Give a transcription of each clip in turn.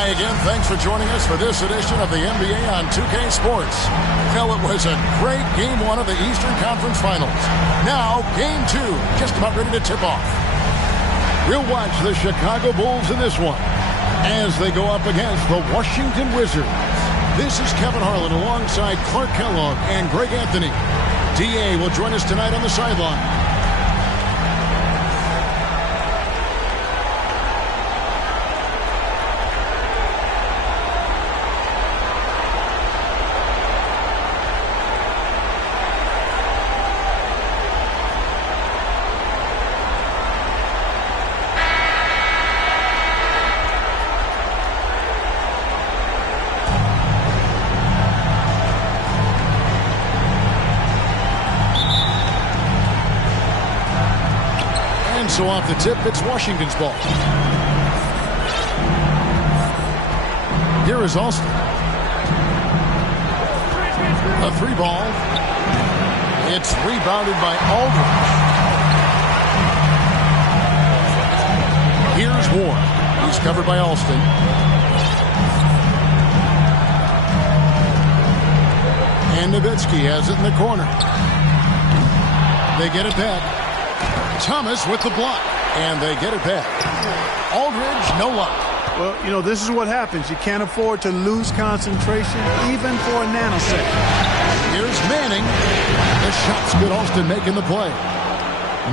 Hi again. Thanks for joining us for this edition of the NBA on 2K Sports. Well, it was a great Game 1 of the Eastern Conference Finals. Now, Game 2, just about ready to tip off. We'll watch the Chicago Bulls in this one as they go up against the Washington Wizards. This is Kevin Harlan alongside Clark Kellogg and Greg Anthony. DA will join us tonight on the sideline. So off the tip, it's Washington's ball. Here is Alston. A three ball. It's rebounded by Aldridge. Here's Ward. He's covered by Alston. And Nowitzki has it in the corner. They get it back. Thomas with the block, and they get it back. Aldridge, no luck. Well, you know, this is what happens. You can't afford to lose concentration, even for a nanosecond. Here's Manning. The shot's good. Alston making the play.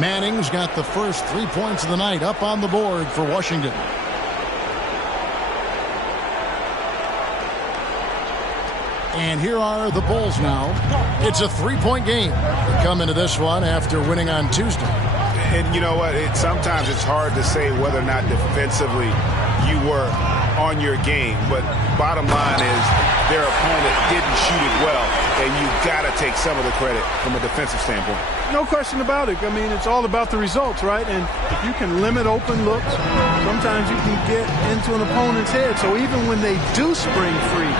Manning's got the first 3 points of the night up on the board for Washington. And here are the Bulls now. It's a three-point game. They come into this one after winning on Tuesday. And you know what? Sometimes it's hard to say whether or not defensively you were on your game. But bottom line is their opponent didn't shoot it well. And you got to take some of the credit from a defensive standpoint. No question about it. I mean, it's all about the results, right? And if you can limit open looks, sometimes you can get into an opponent's head. So even when they do spring free,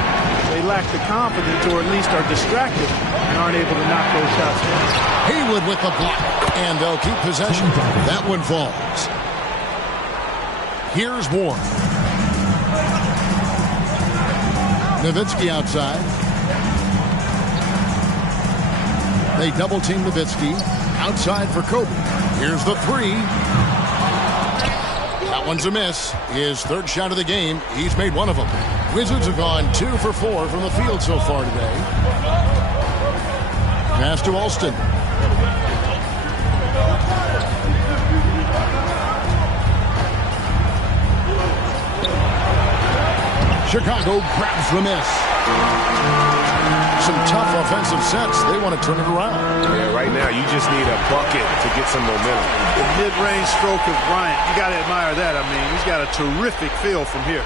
they lack the confidence or at least are distracted and aren't able to knock those shots down. Haywood with the block, and they'll keep possession. That one falls. Here's Ward. Nowitzki outside. They double-team Nowitzki. Outside for Kobe. Here's the three. That one's a miss. His third shot of the game. He's made one of them. Wizards have gone 2 for 4 from the field so far today. Pass to Alston. Chicago grabs the miss. Some tough offensive sets. They want to turn it around. Yeah, right now you just need a bucket to get some momentum. The mid-range stroke of Bryant. You got to admire that. I mean, he's got a terrific feel from here.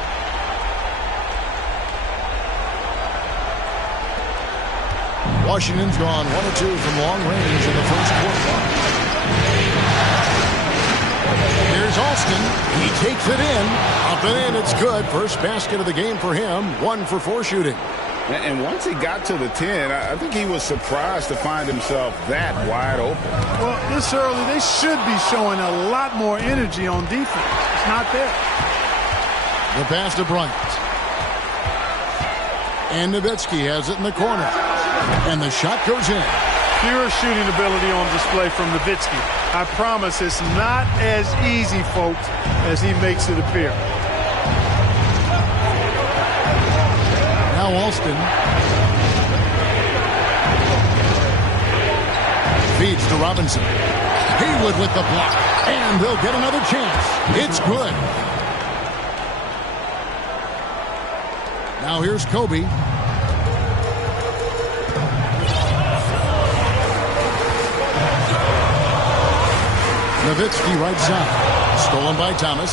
Washington's gone 1 or 2 from long range in the first quarter. Here's Alston. He takes it in. Up and in. It's good. First basket of the game for him. 1 for 4 shooting. And once he got to the 10, I think he was surprised to find himself that wide open. Well, this early, they should be showing a lot more energy on defense. It's not there. The pass to Bryant. And Nowitzki has it in the corner. And the shot goes in. Pure shooting ability on display from Nowitzki. I promise it's not as easy, folks, as he makes it appear. Now Alston. Feeds to Robinson. Haywood with the block. And they'll get another chance. It's good. Now here's Kobe. Nowitzki right side. Stolen by Thomas.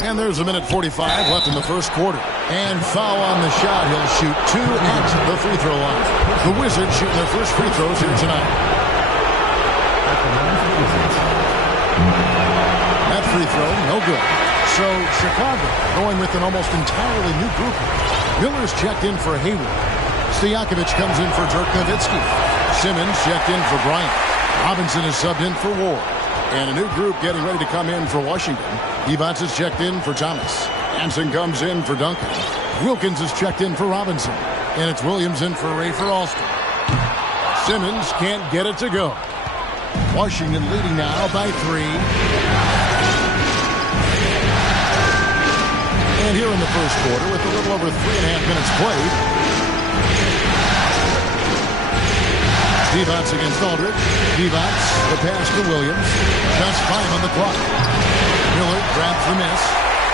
And there's a minute 45 left in the first quarter. And foul on the shot. He'll shoot 2 at the free throw line. The Wizards shooting their first free throws here tonight. That free throw, no good. So Chicago going with an almost entirely new group. Miller's checked in for Haywood. Stojakovic comes in for Dirk Nowitzki. Simmons checked in for Bryant. Robinson is subbed in for Ward. And a new group getting ready to come in for Washington. Evans is checked in for Thomas. Hansen comes in for Duncan. Wilkins is checked in for Robinson. And it's Williams in for Ray for Alston. Simmons can't get it to go. Washington leading now by 3. And here in the first quarter with a little over 3.5 minutes played. Evans against Aldridge. Evans, the pass to Williams. Just 5 on the clock. Miller grabs the miss.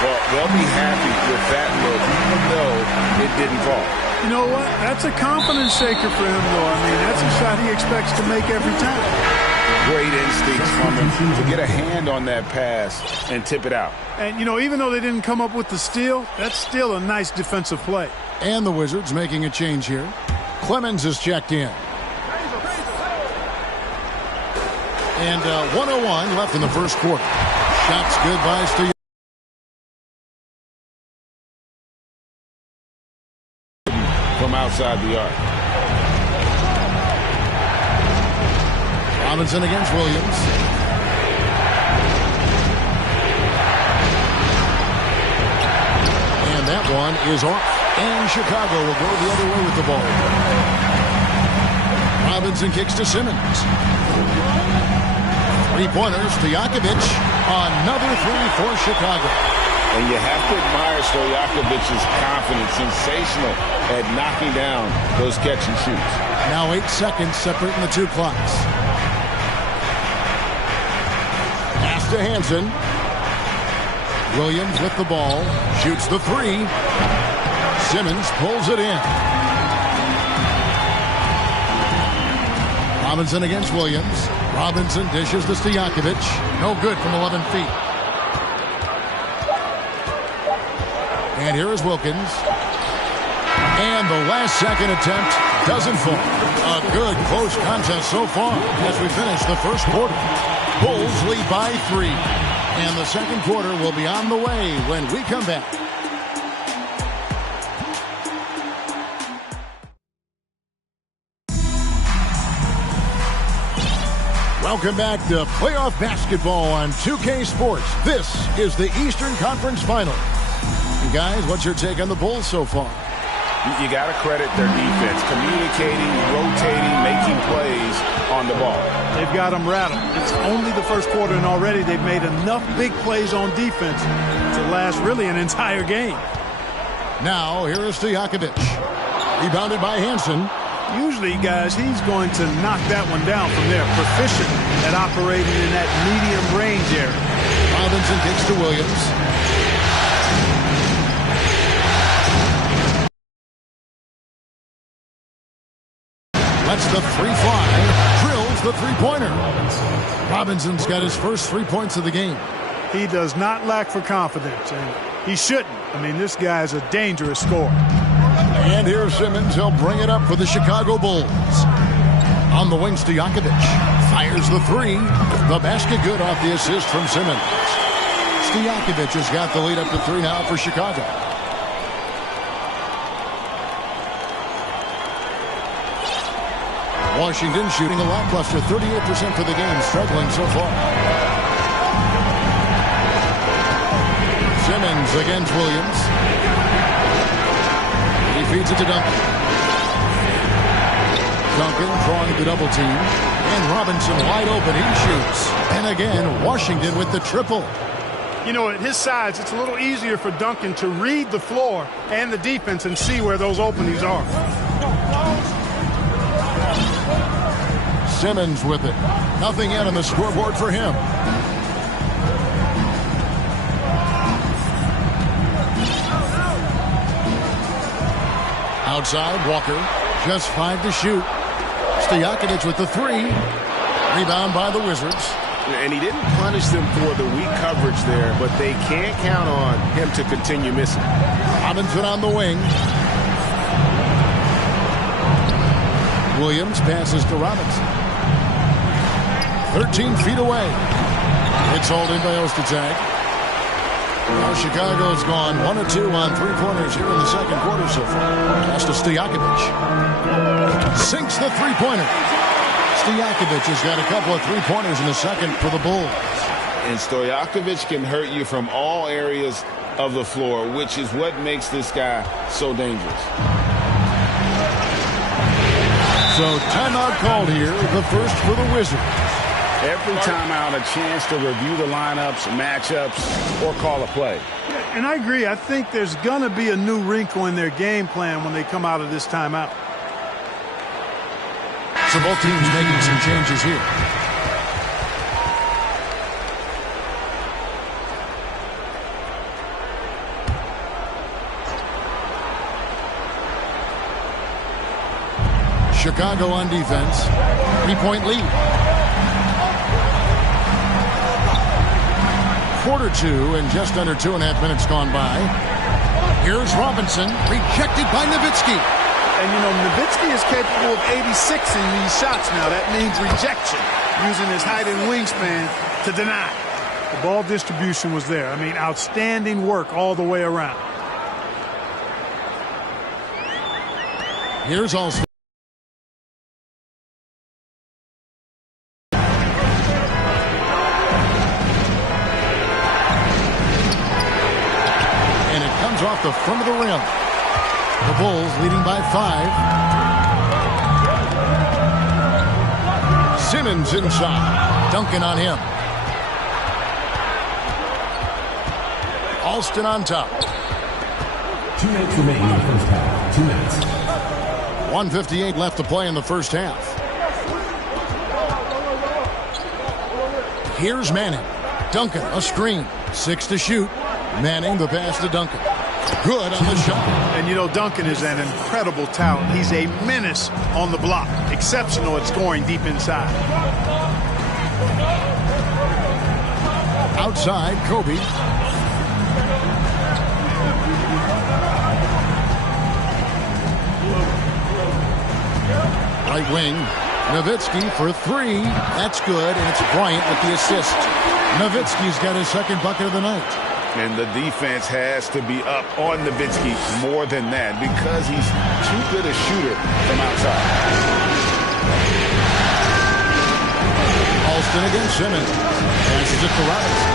Well, they'll be happy with that look, even though it didn't fall. You know what? That's a confidence shaker for him, though. I mean, that's a shot he expects to make every time. Great instincts from him to get a hand on that pass and tip it out. And, you know, even though they didn't come up with the steal, that's still a nice defensive play. And the Wizards making a change here. Clemens is checked in. And 1:01 left in the first quarter. Shots good by Stojakovic. From outside the arc. Robinson against Williams. And that one is off. And Chicago will go the other way with the ball. Robinson kicks to Simmons. Three-pointers to Stojakovic. Another 3 for Chicago. And you have to admire Stojakovic's confidence. Sensational at knocking down those catch and shoots. Now 8 seconds separating the two clocks. Pass to Hansen. Williams with the ball. Shoots the 3. Simmons pulls it in. Robinson against Williams. Robinson dishes to Stojakovic. No good from 11 feet. And here is Wilkins. And the last second attempt doesn't fall. A good close contest so far as we finish the first quarter. Bulls lead by 3. And the second quarter will be on the way when we come back. Welcome back to playoff basketball on 2K Sports. This is the Eastern Conference Final. And guys, what's your take on the Bulls so far? You got to credit their defense. Communicating, rotating, making plays on the ball. They've got them rattled. It's only the first quarter, and already they've made enough big plays on defense to last really an entire game. Now, here is Stojakovic. Rebounded by Hansen. Usually, guys, he's going to knock that one down from there. Proficient at operating in that medium range area. Robinson kicks to Williams. Lets the 3 fly. Drills the three-pointer. Robinson's got his first 3 points of the game. He does not lack for confidence, and he shouldn't. I mean, this guy is a dangerous scorer. And here's Simmons. He'll bring it up for the Chicago Bulls. On the wing, Stojakovic fires the 3. The basket good off the assist from Simmons. Stojakovic has got the lead up to 3 now for Chicago. Washington shooting a lackluster 38% for the game, struggling so far. Simmons against Williams. He feeds it to Duncan. Duncan drawing the double team. And Robinson wide open. He shoots. And again, Washington with the triple. You know, at his size, it's a little easier for Duncan to read the floor and the defense and see where those openings are. Simmons with it. Nothing yet on the scoreboard for him. Outside, Walker. Just 5 to shoot. Stojakovic with the 3. Rebound by the Wizards. And he didn't punish them for the weak coverage there, but they can't count on him to continue missing. Robinson on the wing. Williams passes to Robinson. 13 feet away. It's hauled in by Ostertag. Now Chicago's gone 1 of 2 on 3-pointers here in the second quarter so far. Pass to Stojakovic. Sinks the 3-pointer. Stojakovic has got a couple of three-pointers in the second for the Bulls. And Stojakovic can hurt you from all areas of the floor, which is what makes this guy so dangerous. So timeout called here, the first for the Wizards. Every timeout, a chance to review the lineups, matchups, or call a play. And I agree. I think there's going to be a new wrinkle in their game plan when they come out of this timeout. So both teams making some changes here. Chicago on defense. 3-point lead. Quarter two and just under 2.5 minutes gone by. Here's Robinson, rejected by Nowitzki. And, you know, Nowitzki is capable of 86ing these shots now. That means rejection, using his height and wingspan to deny. The ball distribution was there. I mean, outstanding work all the way around. Here's Alston. Off the front of the rim. The Bulls leading by 5. Simmons inside. Duncan on him. Alston on top. 2 minutes remaining in the first half. 2 minutes. 1:58 left to play in the first half. Here's Manning. Duncan, a screen. 6 to shoot. Manning, the pass to Duncan. Good on the shot. And, you know, Duncan is an incredible talent. He's a menace on the block. Exceptional at scoring deep inside. Outside, Kobe. Right wing. Nowitzki for 3. That's good, and it's Bryant with the assist. Nowitzki's got his second bucket of the night. And the defense has to be up on Nowitzki more than that because he's too good a shooter from outside. Alston against Simmons. Passes it to Robinson.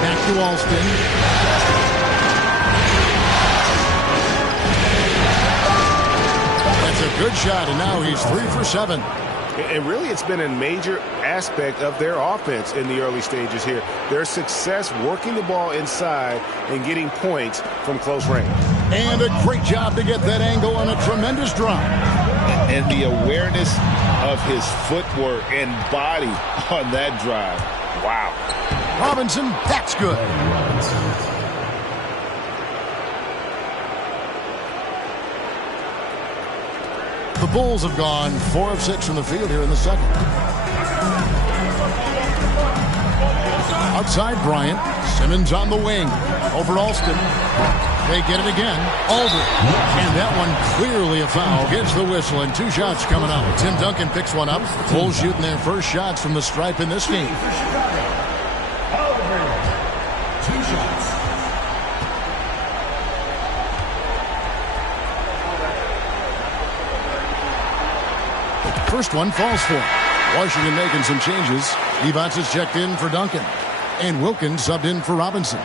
Back to Alston. That's a good shot, and now he's 3 for 7. And really, it's been a major aspect of their offense in the early stages here. Their success working the ball inside and getting points from close range. And a great job to get that angle on a tremendous drive. And the awareness of his footwork and body on that drive. Wow. Robinson, that's good. The Bulls have gone 4 of 6 from the field here in the second. Outside Bryant. Simmons on the wing. Over Alston. They get it again. Aldridge. And that one clearly a foul. Gets the whistle and 2 shots coming up. Tim Duncan picks one up. Bulls shooting their first shots from the stripe in this game. 2 shots. First one falls for him. Washington making some changes. Evans is checked in for Duncan. And Wilkins subbed in for Robinson.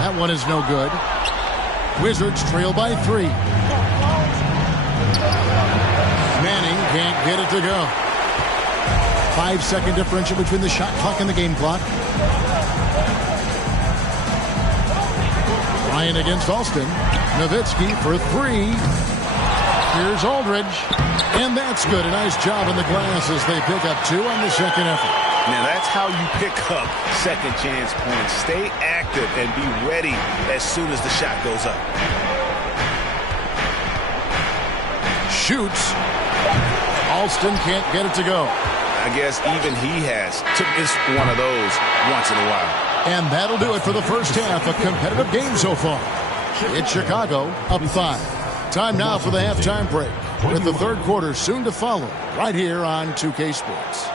That one is no good. Wizards trail by 3. Manning can't get it to go. 5-second differential between the shot clock and the game clock. Ryan against Alston. Nowitzki for 3. Here's Aldridge. And that's good. A nice job on the glass as they pick up 2 on the second effort. Now that's how you pick up second chance points. Stay active and be ready as soon as the shot goes up. Shoots. Alston can't get it to go. I guess even he has to miss one of those once in a while. And that'll do it for the first half. A competitive game so far. It's Chicago up 5. Time now for the halftime break, with the third quarter soon to follow right here on 2K Sports.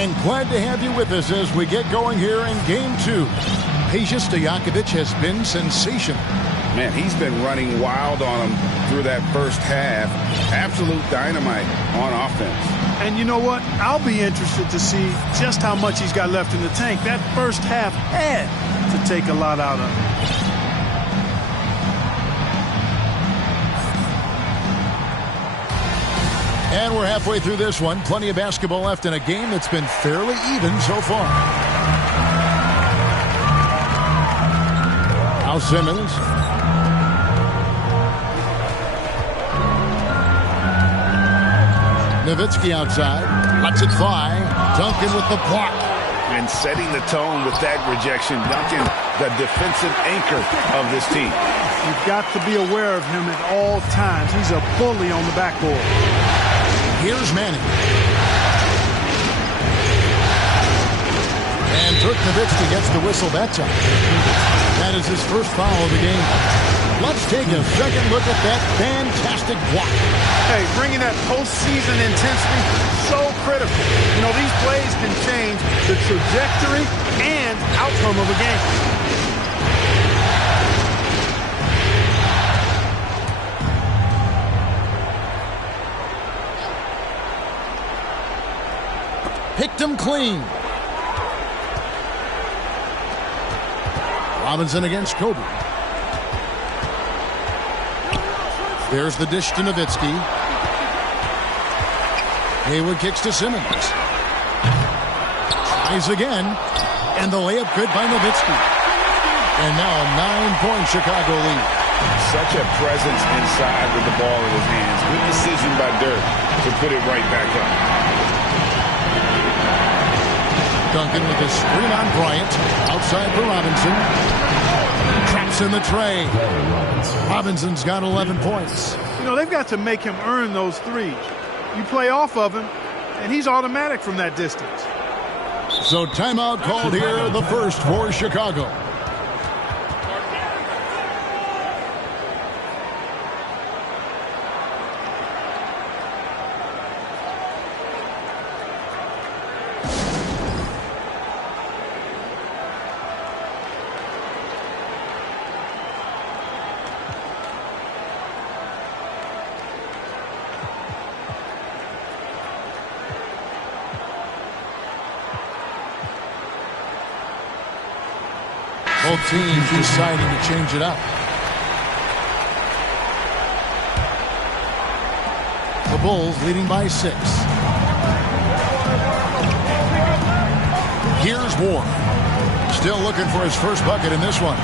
And glad to have you with us as we get going here in Game 2. Peja Stojakovic has been sensational. Man, he's been running wild on him through that first half. Absolute dynamite on offense. And you know what? I'll be interested to see just how much he's got left in the tank. That first half had to take a lot out of him. And we're halfway through this one. Plenty of basketball left in a game that's been fairly even so far. Now Simmons. Nowitzki outside. Lets it fly. Duncan with the block. And setting the tone with that rejection. Duncan, the defensive anchor of this team. You've got to be aware of him at all times. He's a bully on the backboard. Here's Manning. And Dirk Nowitzki gets the whistle that time. That is his first foul of the game. Let's take a second look at that fantastic block. Hey, bringing that postseason intensity, so critical. You know, these plays can change the trajectory and outcome of a game. Picked him clean. Robinson against Kobe. There's the dish to Nowitzki. Hayward kicks to Simmons. Tries again. And the layup good by Nowitzki. And now a 9-point Chicago lead. Such a presence inside with the ball in his hands. Good decision by Dirk to put it right back up. Duncan with his screen on Bryant. Outside for Robinson. Traps in the tray. Robinson's got 11 points. You know, they've got to make him earn those threes. You play off of him, and he's automatic from that distance. So timeout called here, the first for Chicago. Both teams deciding to change it up. The Bulls leading by 6. Here's Ward. Still looking for his first bucket in this one.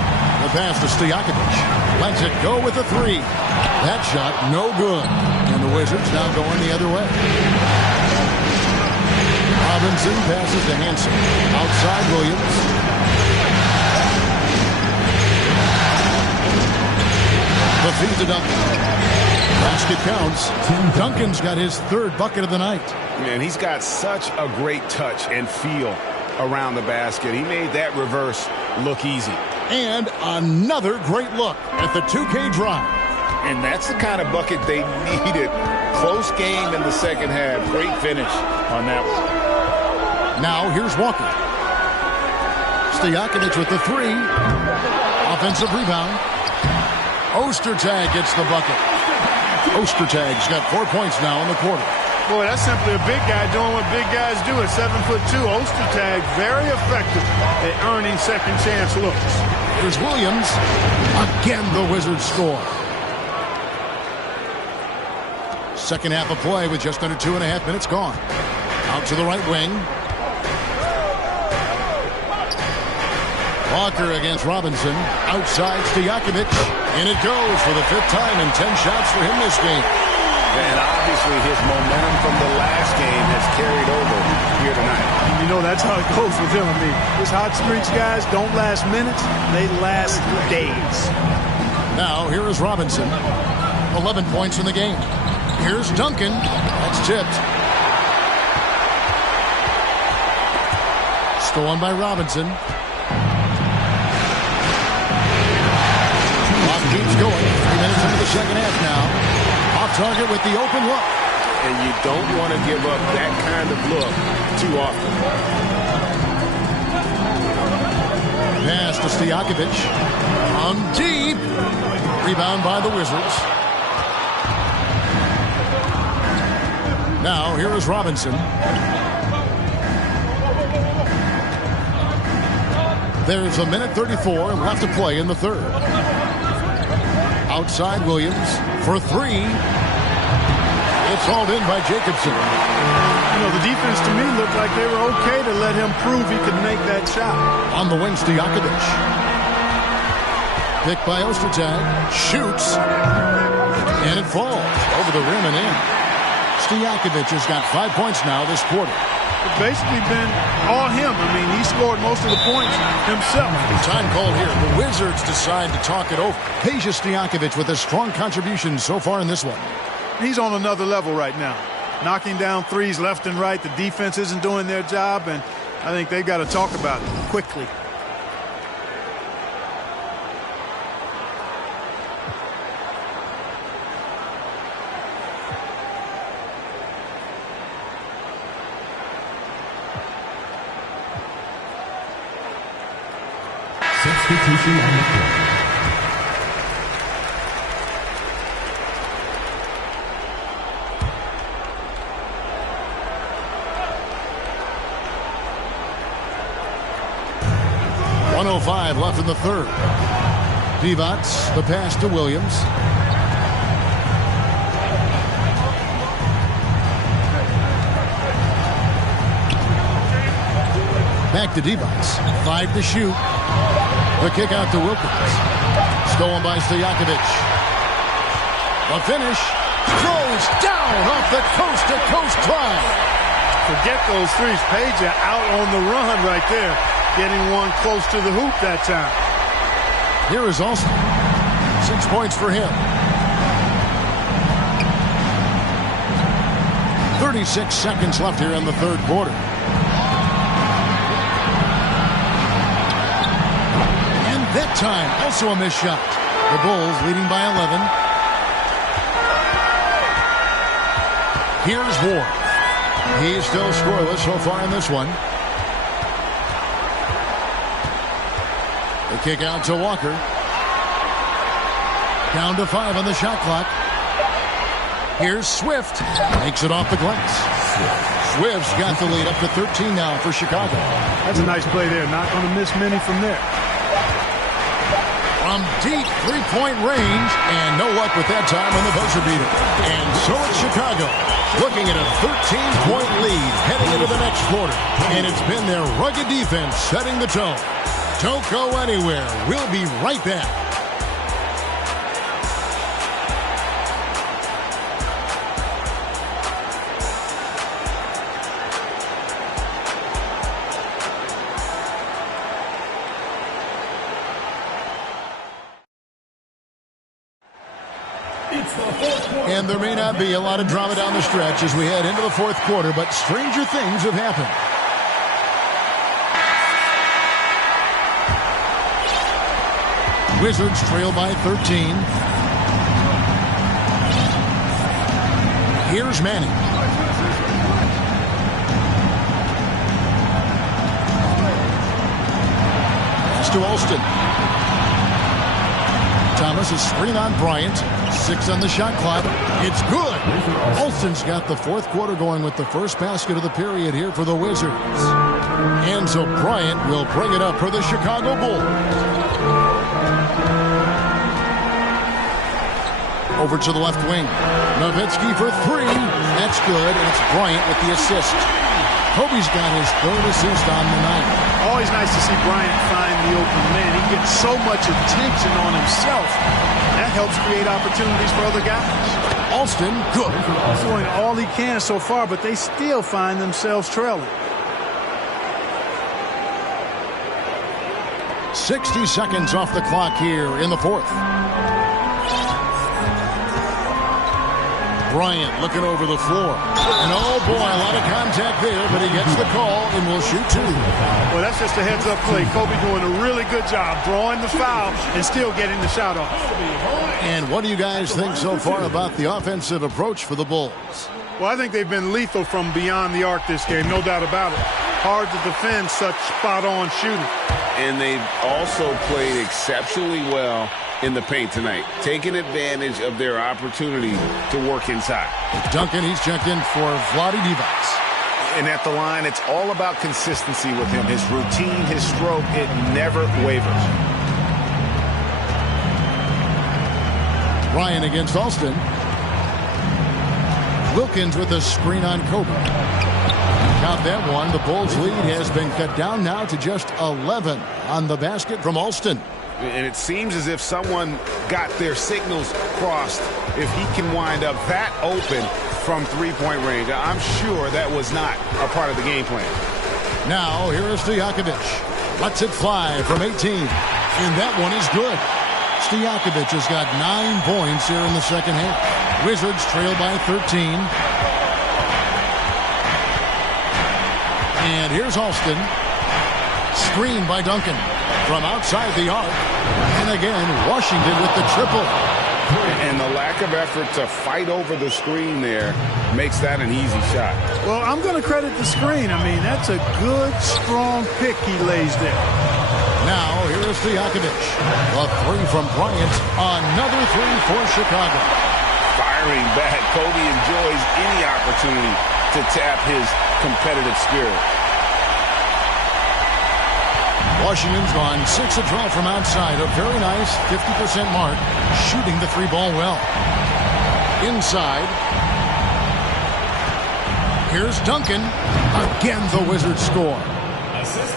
The pass to Stojakovic. Lets it go with a 3. That shot no good. And the Wizards now going the other way. Robinson passes to Hansen. Outside Williams. The feed to Duncan. Basket counts. Duncan's got his third bucket of the night. Man, he's got such a great touch and feel around the basket. He made that reverse look easy. And another great look at the 2K drive. And that's the kind of bucket they needed. Close game in the second half. Great finish on that one. Now here's Walker. Stojakovic with the 3. Offensive rebound. Ostertag gets the bucket. Ostertag's got 4 points now in the quarter. Boy, that's simply a big guy doing what big guys do at 7'2". Ostertag very effective at earning second chance looks. Here's Williams. Again, the Wizards score. Second half of play with just under 2.5 minutes gone. Out to the right wing. Walker against Robinson. Outside Stojakovic. And it goes for the 5th time in 10 shots for him this game. And obviously his momentum from the last game has carried over here tonight. You know, that's how it goes with him. I mean, his hot streaks, guys, don't last minutes. They last days. Now, here is Robinson. 11 points in the game. Here's Duncan. That's tipped. Stolen by Robinson. Clock keeps going. 3 minutes into the second half now. Off target with the open look. and you don't want to give up that kind of look too often. Pass to Stojakovic. On deep. Rebound by the Wizards. Now, here is Robinson. There's a minute 34 left to play in the third. Outside Williams for three. It's hauled in by Jacobson. You know, the defense to me looked like they were okay to let him prove he could make that shot. On the wing, Stojakovic. Picked by Ostertag. Shoots. And it falls over the rim and in. Stojakovic has got 5 points now this quarter. It's basically been all him. I mean, he scored most of the points himself. Time called here. The Wizards decide to talk it over. Peja Stojakovic with a strong contribution so far in this one. He's on another level right now. Knocking down threes left and right. The defense isn't doing their job, and I think they've got to talk about it quickly. Substitution on the court. .105 left in the third. Divac, the pass to Williams. Back to Divac. 5 to shoot. The kick out to Wilkins. Stolen by Stojakovic. The finish. Throws down off the coast-to-coast try. Forget those threes. Peja out on the run right there. Getting one close to the hoop that time. Here is Alston. 6 points for him. 36 seconds left here in the third quarter. And that time, also a missed shot. The Bulls leading by 11. Here's Ward. He's still scoreless so far in this one. The kick out to Walker. Down to 5 on the shot clock. Here's Swift. Makes it off the glass. Swift's got the lead up to 13 now for Chicago. That's a nice play there. Not going to miss many from there. From deep three-point range, and no luck with that time on the buzzer beater. And so it's Chicago, looking at a 13-point lead heading into the next quarter. And it's been their rugged defense setting the tone. Don't go anywhere. We'll be right back. And there may not be a lot of drama down the stretch as we head into the fourth quarter, but stranger things have happened. Wizards trail by 13. Here's Manning. Pass to Alston. Thomas is screen on Bryant. 6 on the shot clock. It's good. Alston's got the fourth quarter going with the first basket of the period here for the Wizards. And so Bryant will bring it up for the Chicago Bulls. Over to the left wing. Nowitzki for 3. That's good. And it's Bryant with the assist. Kobe's got his third assist on the night. Always nice to see Bryant find the open man. He gets so much attention on himself. That helps create opportunities for other guys. Alston, good. He's doing all he can so far, but they still find themselves trailing. 60 seconds off the clock here in the fourth. Bryant looking over the floor. And oh boy, a lot of contact there, but he gets the call and will shoot 2. Well, that's just a heads-up play. Kobe doing a really good job drawing the foul and still getting the shot off. And what do you guys think so far about the offensive approach for the Bulls? Well, I think they've been lethal from beyond the arc this game, no doubt about it. Hard to defend such spot-on shooting. And they've also played exceptionally well in the paint tonight, taking advantage of their opportunity to work inside. Duncan, he's checked in for Vlade Divac. And at the line, it's all about consistency with him. His routine, his stroke, it never wavers. Ryan against Alston. Wilkins with a screen on Kobe. Count that one. The Bulls' lead has been cut down now to just 11 on the basket from Alston. And it seems as if someone got their signals crossed. If he can wind up that open from three-point range, I'm sure that was not a part of the game plan. Now, here is Stojakovic. Lets it fly from 18. And that one is good. Stojakovic has got 9 points here in the second half. Wizards trail by 13. And here's Alston. Screened by Duncan from outside the arc. And again, Washington with the triple. And the lack of effort to fight over the screen there makes that an easy shot. Well, I'm going to credit the screen. I mean, that's a good, strong pick he lays there. Now, here is Stojakovic. A three from Bryant. Another three for Chicago. Firing back. Kobe enjoys any opportunity to tap his competitive spirit. Washington's gone 6 of 12 from outside. A very nice 50% mark. Shooting the three ball well. Inside. Here's Duncan. Again, the Wizards score.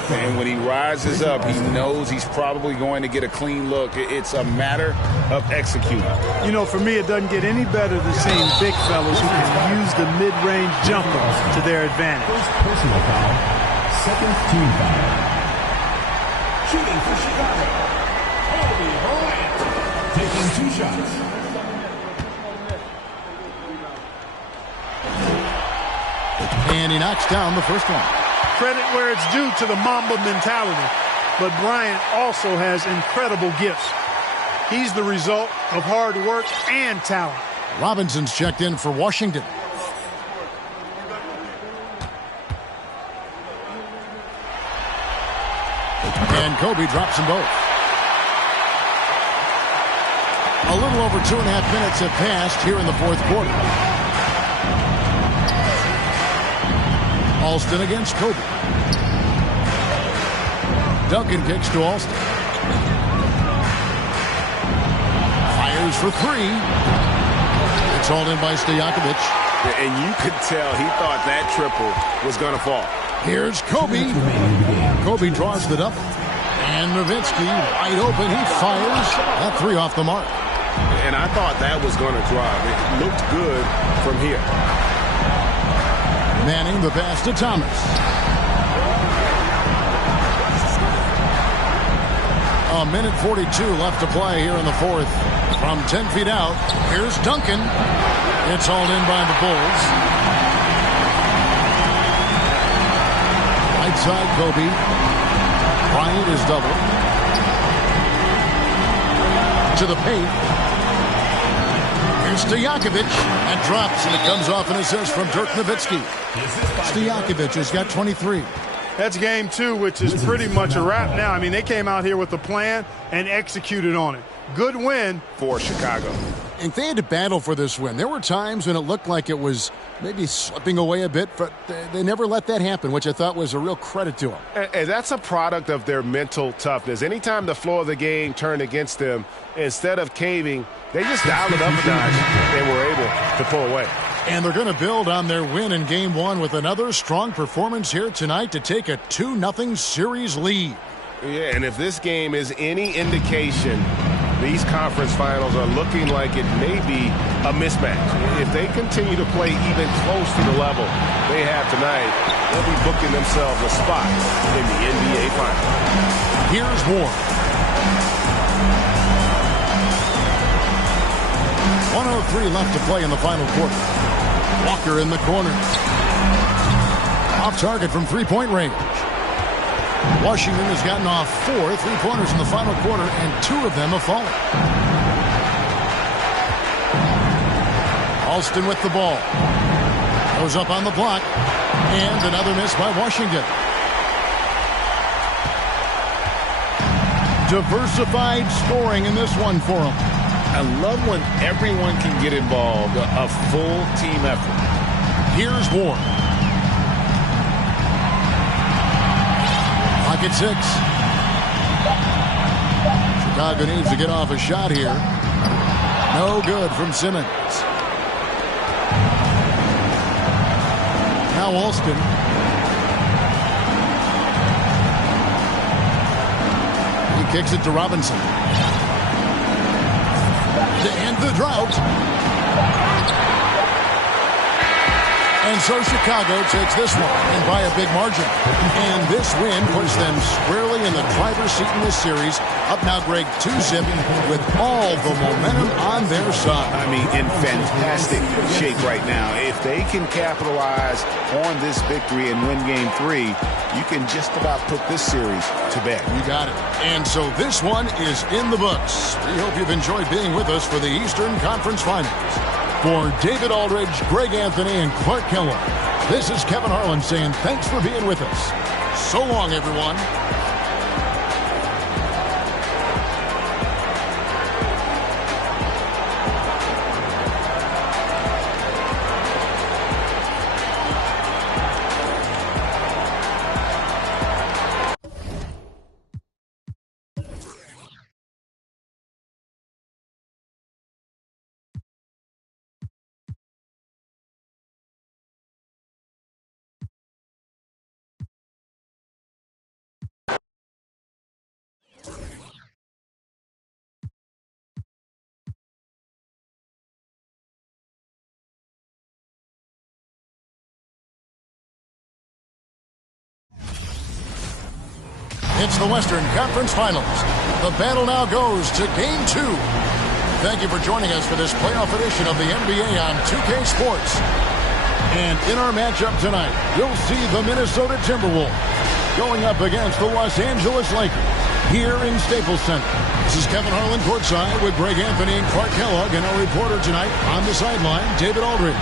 And when he rises up, he knows he's probably going to get a clean look. It's a matter of executing. You know, for me, it doesn't get any better than seeing big fellas who can use the mid-range jumper to their advantage. First personal foul, second team foul. Shooting for Chicago, Kobe Bryant, taking 2 shots. And he knocks down the first one. Credit where it's due to the Mamba mentality. But Bryant also has incredible gifts. He's the result of hard work and talent. Robinson's checked in for Washington. And Kobe drops them both. A little over 2.5 minutes have passed here in the fourth quarter. Alston against Kobe. Duncan kicks to Alston. Fires for 3. It's hauled in by Stojakovic. And you could tell he thought that triple was going to fall. Here's Kobe. Kobe draws the double. And Nowitzki wide open. He fires. That 3 off the mark. And I thought that was going to drive. It looked good from here. Manning the pass to Thomas. A minute 42 left to play here in the fourth. From 10 feet out, here's Duncan. It's hauled in by the Bulls. Right side, Kobe. Bryant is double. To the paint. Here's Stojakovic. And drops, and it comes off an assist from Dirk Nowitzki. Stojakovic has got 23. That's game 2, which is pretty much a wrap now. I mean, they came out here with a plan and executed on it. Good win for Chicago. And they had to battle for this win. There were times when it looked like it was maybe slipping away a bit, but they never let that happen, which I thought was a real credit to them. And that's a product of their mental toughness. Anytime the flow of the game turned against them, instead of caving, they just dialed it up a notch and were able to pull away. And they're going to build on their win in Game 1 with another strong performance here tonight to take a 2-0 series lead. Yeah, and if this game is any indication, these conference finals are looking like it may be a mismatch. If they continue to play even close to the level they have tonight, they'll be booking themselves a spot in the NBA Finals. Here's Ward. 1:03 left to play in the final quarter. Walker in the corner. Off target from three-point range. Washington has gotten off 4 3-pointers in the final quarter, and 2 of them have fallen. Alston with the ball. Goes up on the block. And another miss by Washington. Diversified scoring in this one for them. I love when everyone can get involved, a full team effort. Here's Ward. Pocket 6. Chicago needs to get off a shot here. No good from Simmons. Now Alston. He kicks it to Robinson. To end the drought. And so Chicago takes this one, and by a big margin. And this win puts them squarely in the driver's seat in this series. Up now, Greg, 2-zip with all the momentum on their side. I mean, in fantastic shape right now. If they can capitalize on this victory and win Game 3, you can just about put this series to bed. You got it. And so this one is in the books. We hope you've enjoyed being with us for the Eastern Conference Finals. For David Aldridge, Greg Anthony, and Clark Kellogg, this is Kevin Harlan saying thanks for being with us. So long, everyone. It's the Western Conference Finals. The battle now goes to Game 2. Thank you for joining us for this playoff edition of the NBA on 2K Sports. And in our matchup tonight, you'll see the Minnesota Timberwolves going up against the Los Angeles Lakers here in Staples Center. This is Kevin Harlan courtside with Greg Anthony and Clark Kellogg, and our reporter tonight on the sideline, David Aldridge.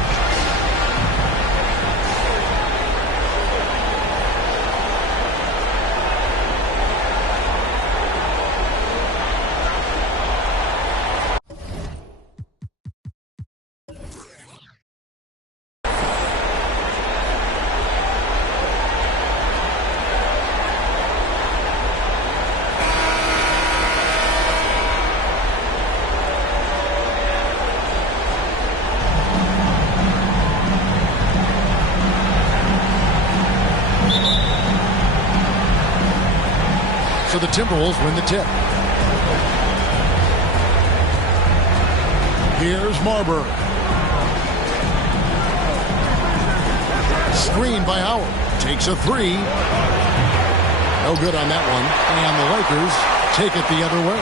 So the Timberwolves win the tip. Here's Marbury. Screen by Howard. Takes a three. No good on that one. And the Lakers take it the other way.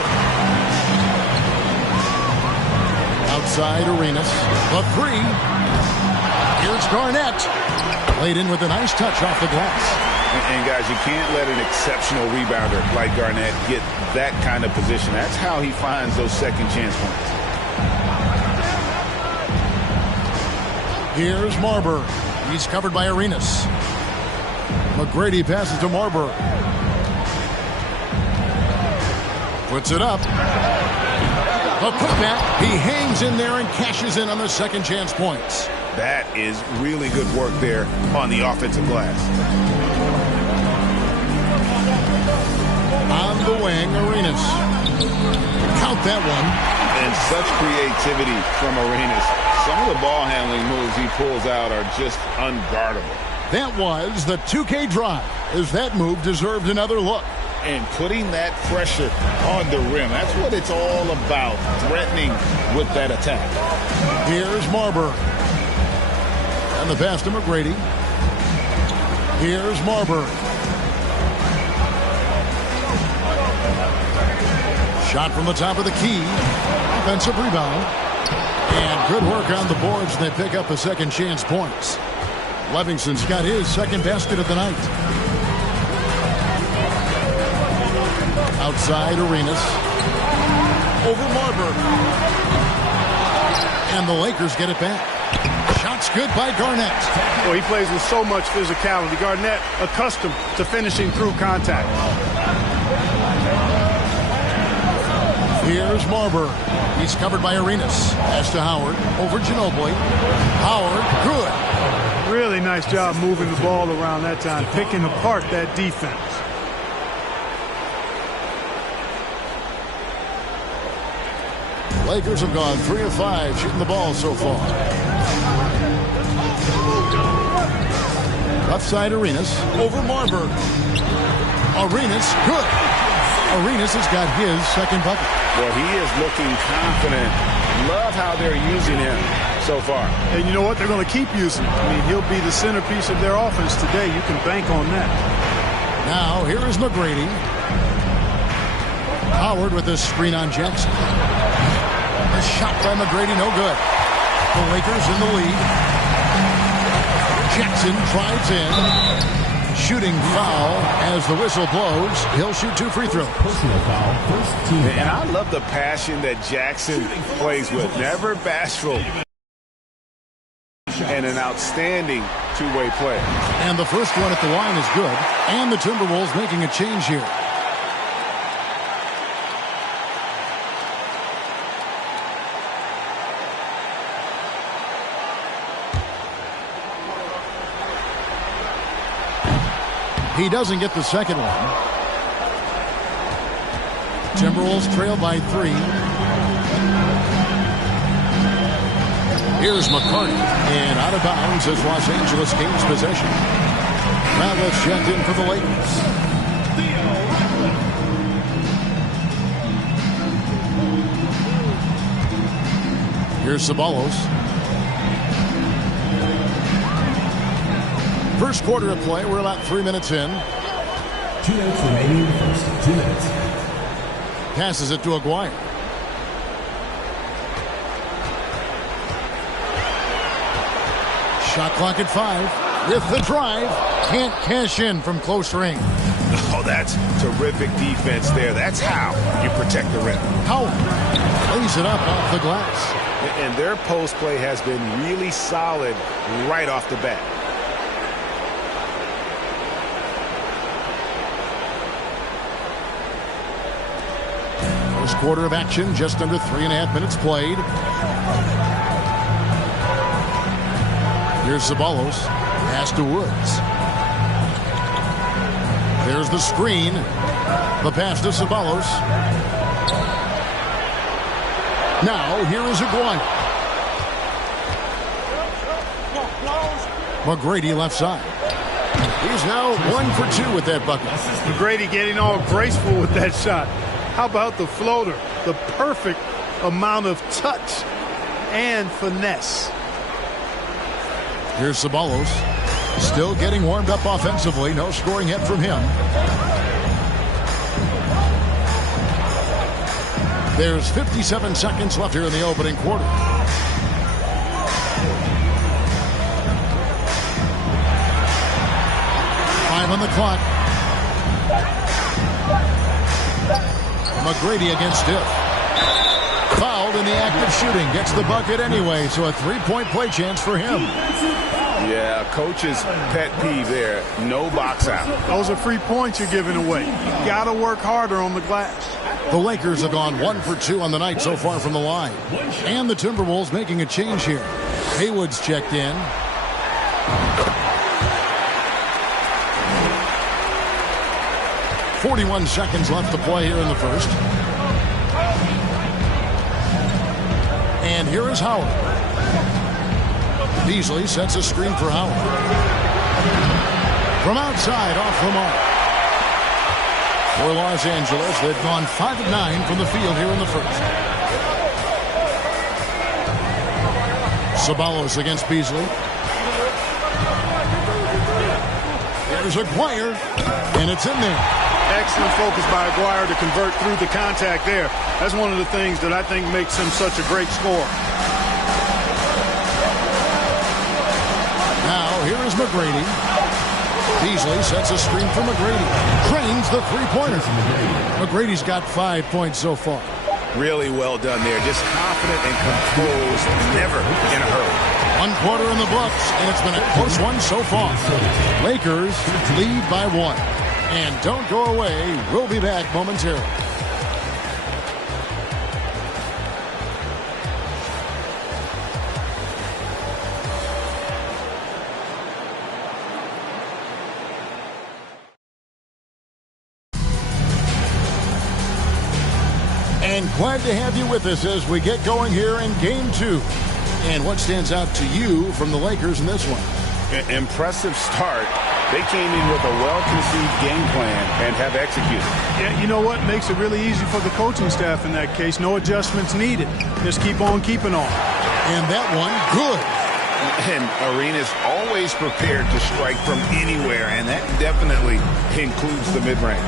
Outside Arenas. The three. Here's Garnett. Laid in with a nice touch off the glass. And guys, you can't let an exceptional rebounder like Garnett get that kind of position. That's how he finds those second chance points. Here's Marbury. He's covered by Arenas. McGrady passes to Marbury. Puts it up. A putback. He hangs in there and cashes in on the second chance points. That is really good work there on the offensive glass. On the wing, Arenas. Count that one. And such creativity from Arenas. Some of the ball handling moves he pulls out are just unguardable. That was the 2K drive, as that move deserved another look. And putting that pressure on the rim. That's what it's all about, threatening with that attack. Here's Marbury. And the pass to McGrady. Here's Marbury. Shot from the top of the key. Offensive rebound. And good work on the boards. They pick up the second chance points. Livingston's got his second basket of the night. Outside Arenas. Over Marbury. And the Lakers get it back. Shot's good by Garnett. Well, he plays with so much physicality. Garnett accustomed to finishing through contact. Here's Marbury. He's covered by Arenas. Pass to Howard. Over Ginobili. Howard, good. Really nice job moving the ball around that time, picking apart that defense. Lakers have gone 3 of 5 shooting the ball so far. Left side Arenas. Over Marbury. Arenas, good. Arenas has got his second bucket. Well, he is looking confident. Love how they're using him so far. And you know what? They're going to keep using him. I mean, he'll be the centerpiece of their offense today. You can bank on that. Now, here is McGrady. Howard with this screen on Jackson. A shot by McGrady, no good. The Lakers in the lead. Jackson drives in. Shooting foul as the whistle blows. He'll shoot 2 free throws. Personal foul, first team. And I love the passion that Jackson plays with. Never bashful. And an outstanding two-way player. And the first one at the line is good. And the Timberwolves making a change here. He doesn't get the second one. Timberwolves trail by 3. Here's McCarty. And out of bounds as Los Angeles gains possession. Rattlett's checked in for the Lakers. Here's Ceballos. First quarter of play. We're about 3 minutes in. 2 minutes remaining in the first. 2 minutes. Passes it to Aguirre. Shot clock at 5. With the drive. Can't cash in from close range. Oh, that's terrific defense there. That's how you protect the rim. Howard lays it up off the glass. And their post play has been really solid right off the bat. First quarter of action, just under 3.5 minutes played. Here's Ceballos. Pass to Woods. There's the screen. The pass to Ceballos. Now, here is Aguirre. McGrady left side. He's now 1 for 2 with that bucket. McGrady getting all graceful with that shot. How about the floater? The perfect amount of touch and finesse. Here's Ceballos. Still getting warmed up offensively. No scoring yet from him. There's 57 seconds left here in the opening quarter. Five on the clock. McGrady against Stiff. Fouled in the act of shooting. Gets the bucket anyway, so a 3-point play chance for him. Yeah, coach's pet peeve there. No box out. Those are free points you're giving away. You got to work harder on the glass. The Lakers have gone 1 for 2 on the night so far from the line. And the Timberwolves making a change here. Haywood's checked in. .41 seconds left to play here in the first. And here is Howard. Beasley sets a screen for Howard. From outside, off the mark. For Los Angeles, they've gone 5 of 9 from the field here in the first. Ceballos against Beasley. There's Aguirre, and it's in there. Excellent focus by Aguirre to convert through the contact there. That's one of the things that I think makes him such a great scorer. Now, here is McGrady. Beasley sets a screen for McGrady. Trains the three-pointer. McGrady's got 5 points so far. Really well done there. Just confident and composed. Never in a hurry. One quarter in the books, and it's been a close one so far. Lakers lead by 1. And don't go away. We'll be back momentarily. And glad to have you with us as we get going here in Game 2. And what stands out to you from the Lakers in this one? Impressive start. They came in with a well-conceived game plan and have executed. Yeah, you know what? Makes it really easy for the coaching staff in that case. No adjustments needed. Just keep on keeping on. And that one, good. And Arenas always prepared to strike from anywhere, and that definitely includes the mid-range.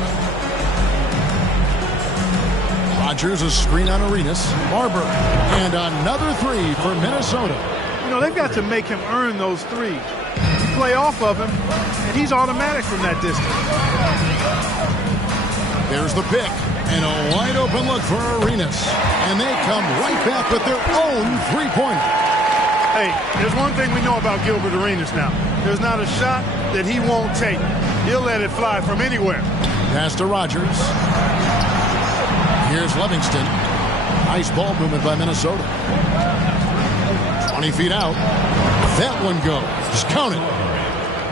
Rodgers, a screen on Arenas. Barber, and another three for Minnesota. You know, they've got to make him earn those threes. You play off of him, and he's automatic from that distance. There's the pick, and a wide-open look for Arenas. And they come right back with their own three-pointer. Hey, there's one thing we know about Gilbert Arenas now. There's not a shot that he won't take. He'll let it fly from anywhere. Pass to Rodgers. Here's Livingston. Nice ball movement by Minnesota. 20 feet out. That one goes. Just count it.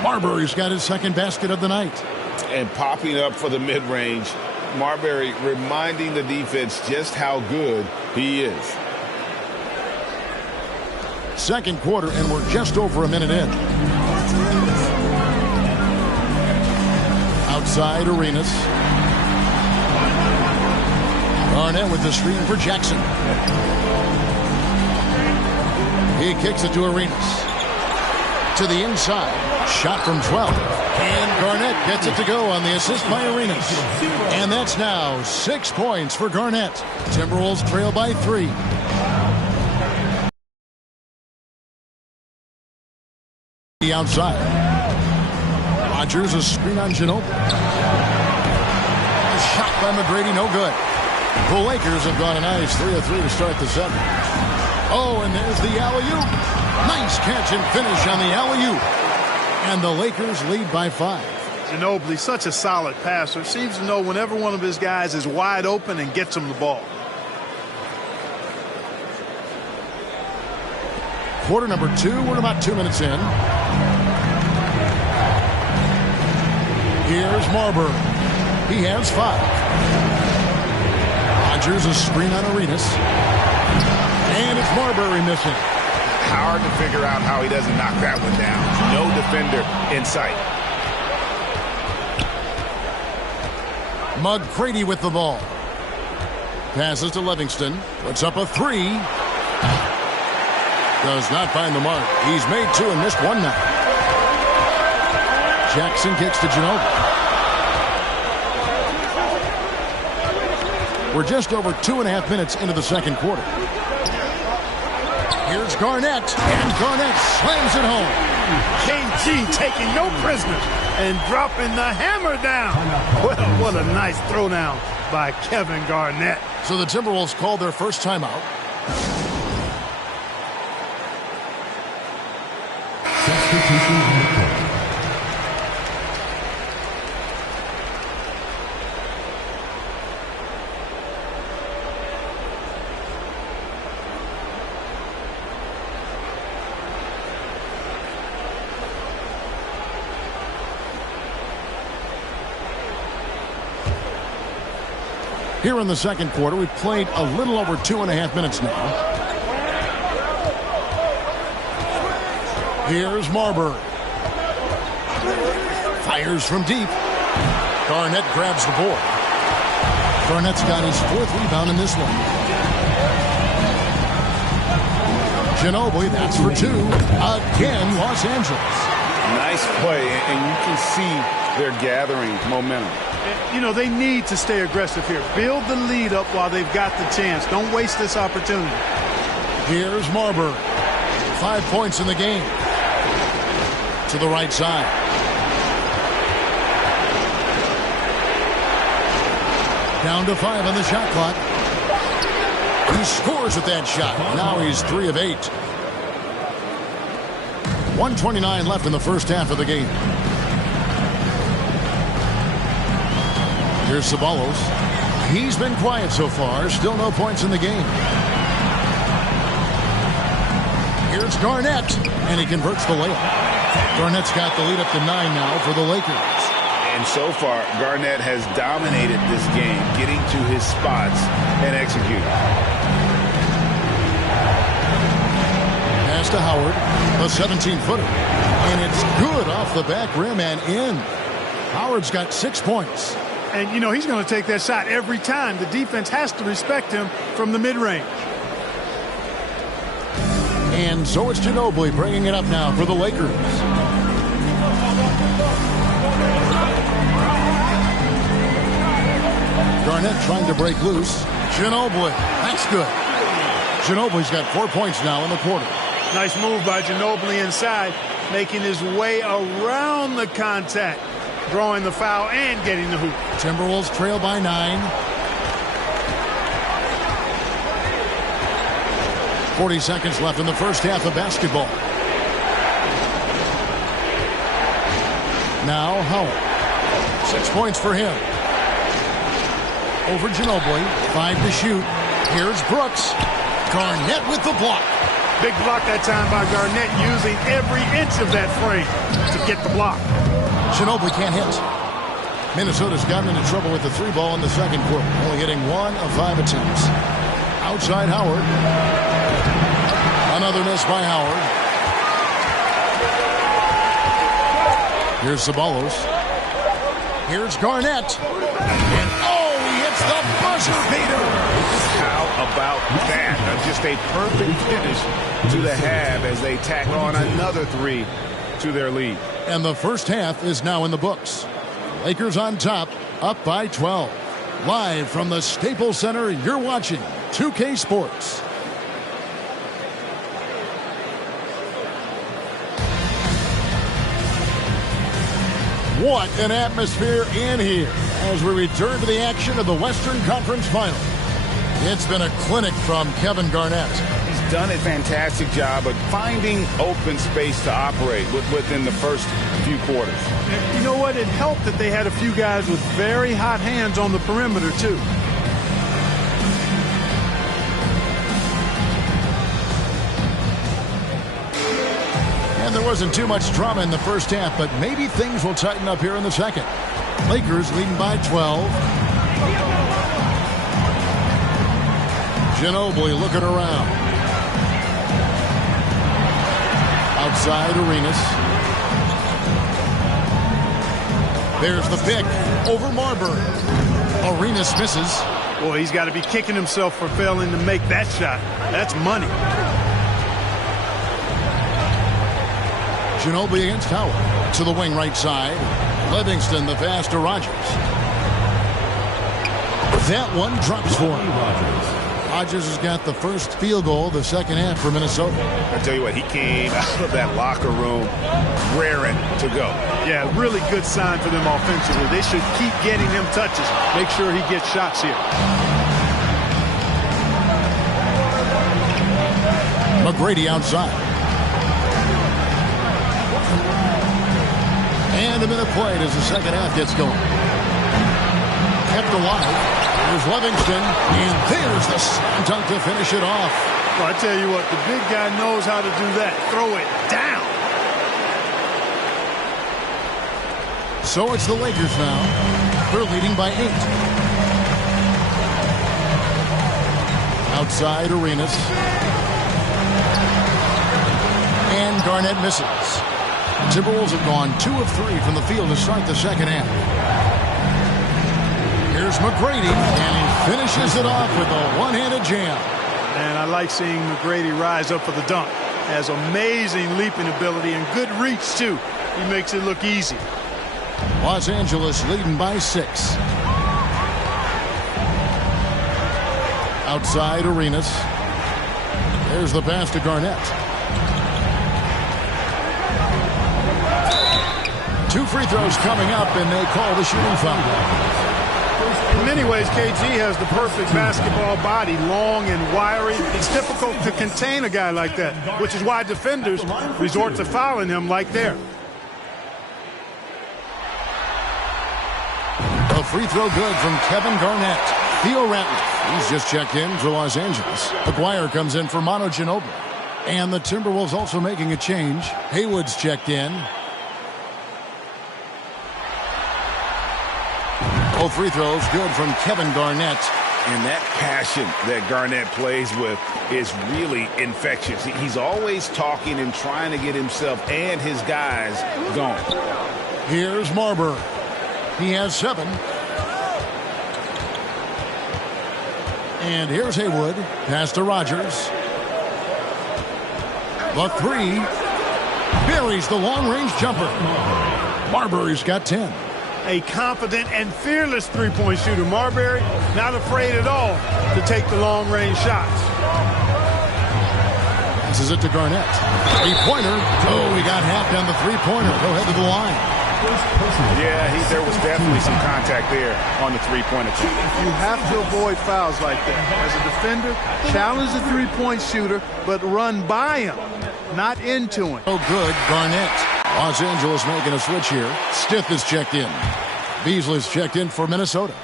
Marbury's got his second basket of the night. And popping up for the mid-range. Marbury reminding the defense just how good he is. Second quarter, and we're just over a minute in. Outside, Arenas. Garnett with the screen for Jackson. He kicks it to Arenas. To the inside. Shot from 12. And Garnett gets it to go on the assist by Arenas. And that's now 6 points for Garnett. Timberwolves trail by 3. The outside. Rodgers, a screen on Ginobili. A shot by McGrady, no good. The Lakers have gone a nice 3 of 3 to start the 7th. Oh, and there's the alley-oop. Nice catch and finish on the alley-oop. And the Lakers lead by 5. Ginobili, such a solid passer. Seems to know whenever one of his guys is wide open and gets him the ball. Quarter number 2. We're about 2 minutes in. Here's Marbury. He has 5. Rodgers, a screen on Arenas. And it's Marbury missing. Hard to figure out how he doesn't knock that one down. No defender in sight. McGrady with the ball. Passes to Livingston. Puts up a 3. Does not find the mark. He's made 2 and missed 1 now. Jackson kicks to Ginobili. We're just over 2.5 minutes into the second quarter. Here's Garnett, and Garnett slams it home. KG taking no prisoners and dropping the hammer down. Well, what a nice throwdown by Kevin Garnett. So the Timberwolves called their first timeout. Substitution on the court. Here in the second quarter, we've played a little over 2.5 minutes now. Here's Marbury. Fires from deep. Garnett grabs the board. Garnett's got his 4th rebound in this one. Ginobili, that's for 2. Again, Los Angeles. Nice play, and you can see they're gathering momentum. You know, they need to stay aggressive here. Build the lead up while they've got the chance. Don't waste this opportunity. Here's Marbury. 5 points in the game. To the right side. Down to 5 on the shot clock. He scores with that shot. Now he's 3 of 8. 1:29 left in the first half of the game. Here's Ceballos. He's been quiet so far. Still no points in the game. Here's Garnett, and he converts the layup. Garnett's got the lead up to 9 now for the Lakers. And so far, Garnett has dominated this game, getting to his spots and executing. Pass to Howard, the 17-footer. And it's good off the back rim and in. Howard's got 6 points. And, you know, he's going to take that shot every time. The defense has to respect him from the mid-range. And so it's Ginobili bringing it up now for the Lakers. Garnett trying to break loose. Ginobili, that's good. Ginobili's got 4 points now in the quarter. Nice move by Ginobili inside, making his way around the contact, drawing the foul and getting the hoop. Timberwolves trail by 9. 40 seconds left in the first half of basketball. Now Howard. 6 points for him. Over Ginobili. 5 to shoot. Here's Brooks. Garnett with the block. Big block that time by Garnett, using every inch of that frame to get the block. Ginobili can't hit. Minnesota's gotten into trouble with the 3 ball in the second quarter, only hitting 1 of 5 attempts. Outside Howard. Another miss by Howard. Here's Ceballos. Here's Garnett. And he hits the buzzer beater. How about that? Just a perfect finish to the half as they tack on another 3 to their lead. And the first half is now in the books. Lakers on top, up by 12. Live from the Staples Center, you're watching 2K Sports. What an atmosphere in here as we return to the action of the Western Conference Final. It's been a clinic from Kevin Garnett. He's done a fantastic job of finding open space to operate within the first few quarters. And you know what? It helped that they had a few guys with very hot hands on the perimeter, too. And there wasn't too much drama in the first half, but maybe things will tighten up here in the second. Lakers leading by 12. Ginobili looking around. Outside Arenas. There's the pick over Marbury. Arenas misses. Boy, he's got to be kicking himself for failing to make that shot. That's money. Ginobili against Howard. To the wing right side. Livingston the pass to Rogers. That one drops for him. Rogers has got the first field goal of the second half for Minnesota. I tell you what, he came out of that locker room raring to go. Yeah, really good sign for them offensively. They should keep getting him touches. Make sure he gets shots here. McGrady outside. And a minute played as the second half gets going. Kept alive. There's Livingston, and there's the slam dunk to finish it off. Well, I tell you what, the big guy knows how to do that. Throw it down. So it's the Lakers now. They're leading by 8. Outside Arenas. And Garnett misses. Timberwolves have gone 2 of 3 from the field to start the second half. Here's McGrady, and he finishes it off with a one-handed jam. And I like seeing McGrady rise up for the dunk. Has amazing leaping ability and good reach, too. He makes it look easy. Los Angeles leading by 6. Outside Arenas. There's the pass to Garnett. 2 free throws coming up, and they call the shooting foul. In many ways, KG has the perfect basketball body, long and wiry. It's difficult to contain a guy like that, which is why defenders resort to fouling him like there. A free throw good from Kevin Garnett. Theo Ratliff, he's just checked in for Los Angeles. McGuire comes in for Manu Ginobili. And the Timberwolves also making a change. Haywood's checked in. Both free throws good from Kevin Garnett. And that passion that Garnett plays with is really infectious. He's always talking and trying to get himself and his guys going. Here's Marbury. He has 7. And here's Haywood. Pass to Rogers. The 3. Buries the long-range jumper. Marbury's got 10. A confident and fearless three-point shooter. Marbury not afraid at all to take the long-range shots. Passes it to Garnett. Three-pointer. Oh, he got half down the three-pointer. Go ahead to the line. Yeah, there was definitely some contact there on the three-point attempt. You have to avoid fouls like that. As a defender, challenge the three-point shooter, but run by him, not into him. Oh, good. Garnett. Los Angeles making a switch here. Stith is checked in. Beasley's checked in for Minnesota.